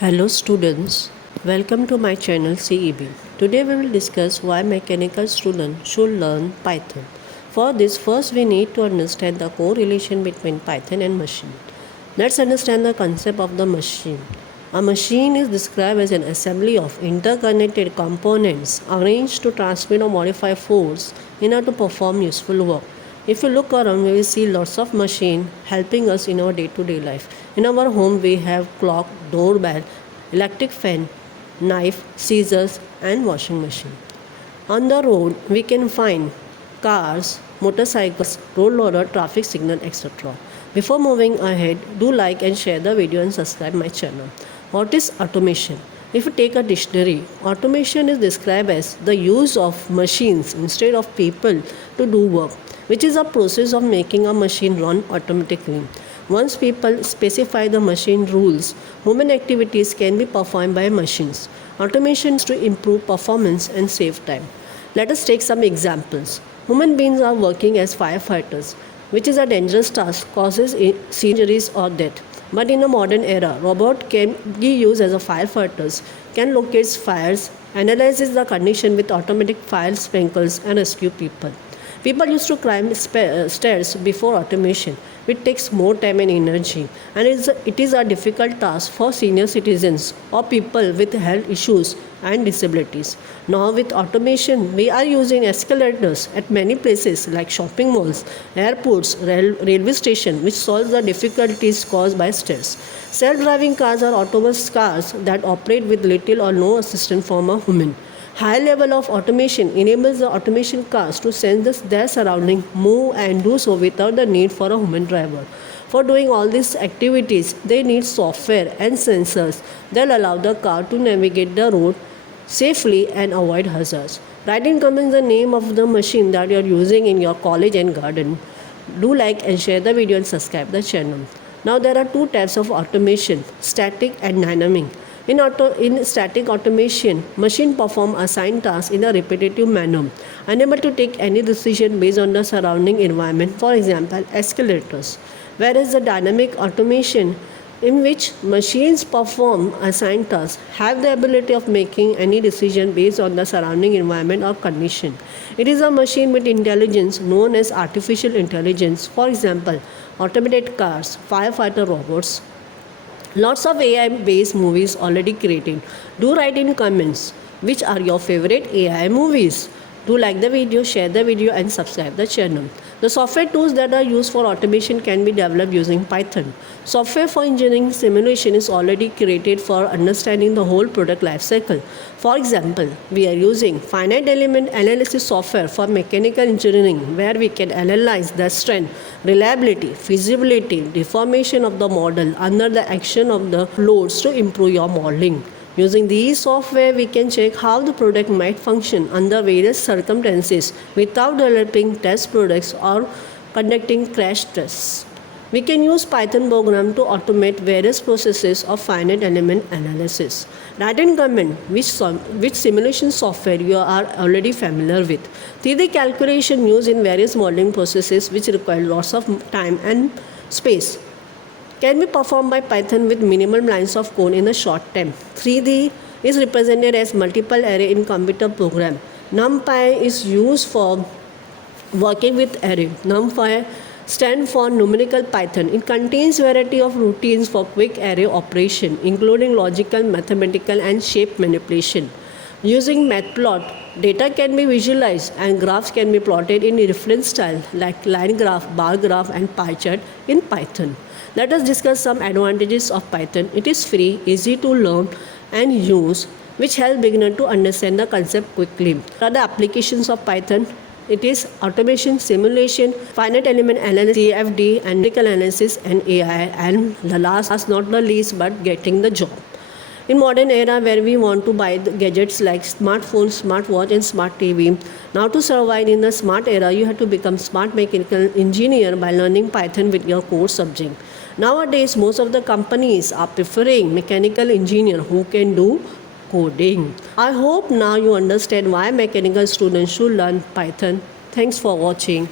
Hello students, welcome to my channel CEB. Today we will discuss why mechanical students should learn Python. For this, first we need to understand the correlation between Python and machine. Let's understand the concept of the machine. A machine is described as an assembly of interconnected components arranged to transmit or modify force in order to perform useful work. If you look around, we will see lots of machines helping us in our day-to-day life. In our home, we have clock, doorbell, electric fan, knife, scissors, and washing machine. On the road, we can find cars, motorcycles, road loader, traffic signal, etc. Before moving ahead, do like and share the video and subscribe my channel. What is automation? If you take a dictionary, automation is described as the use of machines instead of people to do work, which is a process of making a machine run automatically. Once people specify the machine rules, human activities can be performed by machines. Automation is to improve performance and save time. Let us take some examples. Human beings are working as firefighters, which is a dangerous task, causes injuries or death. But in a modern era, robots can be used as a firefighters, can locate fires, analyze the condition with automatic fire sprinklers and rescue people. People used to climb stairs before automation, which takes more time and energy, and it is a difficult task for senior citizens or people with health issues and disabilities. Now with automation, we are using escalators at many places like shopping malls, airports, railway stations, which solves the difficulties caused by stairs. Self-driving cars are autonomous cars that operate with little or no assistance from a human. High level of automation enables the automation cars to sense their surrounding, move and do so without the need for a human driver. For doing all these activities, they need software and sensors that allow the car to navigate the road safely and avoid hazards. Write in comments the name of the machine that you are using in your college and garden. Do like and share the video and subscribe the channel. Now there are two types of automation, static and dynamic. In static automation, machine perform assigned tasks in a repetitive manner, unable to take any decision based on the surrounding environment, for example, escalators. Whereas the dynamic automation, in which machines perform assigned tasks, have the ability of making any decision based on the surrounding environment or condition. It is a machine with intelligence known as artificial intelligence, for example, automated cars, firefighter robots. Lots of AI based movies already created. Do write in comments which are your favorite AI movies. Do like the video, share the video and subscribe the channel. The software tools that are used for automation can be developed using Python. Software for engineering simulation is already created for understanding the whole product life cycle. For example, we are using finite element analysis software for mechanical engineering, where we can analyze the strength, reliability, feasibility, deformation of the model under the action of the loads to improve your modeling. Using these software, we can check how the product might function under various circumstances without developing test products or conducting crash tests. We can use Python program to automate various processes of finite element analysis. Write in comment which simulation software you are already familiar with. 3D calculation used in various modeling processes which require lots of time and space can be performed by Python with minimal lines of code in a short time. 3D is represented as multiple array in computer program. Numpy is used for working with array. Numpy stands for numerical Python. It contains variety of routines for quick array operation, including logical, mathematical, and shape manipulation. Using matplot, data can be visualized and graphs can be plotted in different styles like line graph, bar graph, and pie chart in Python. Let us discuss some advantages of Python. It is free, easy to learn and use, which help beginners to understand the concept quickly. What are the applications of Python? It is automation, simulation, finite element analysis, CFD, analytical analysis, and AI. And the last not the least, but getting the job. In modern era where we want to buy the gadgets like smartphone, smartwatch and smart TV, now to survive in the smart era, you have to become smart mechanical engineer by learning Python with your core subject. Nowadays, most of the companies are preferring mechanical engineer who can do coding. I hope now you understand why mechanical students should learn Python. Thanks for watching.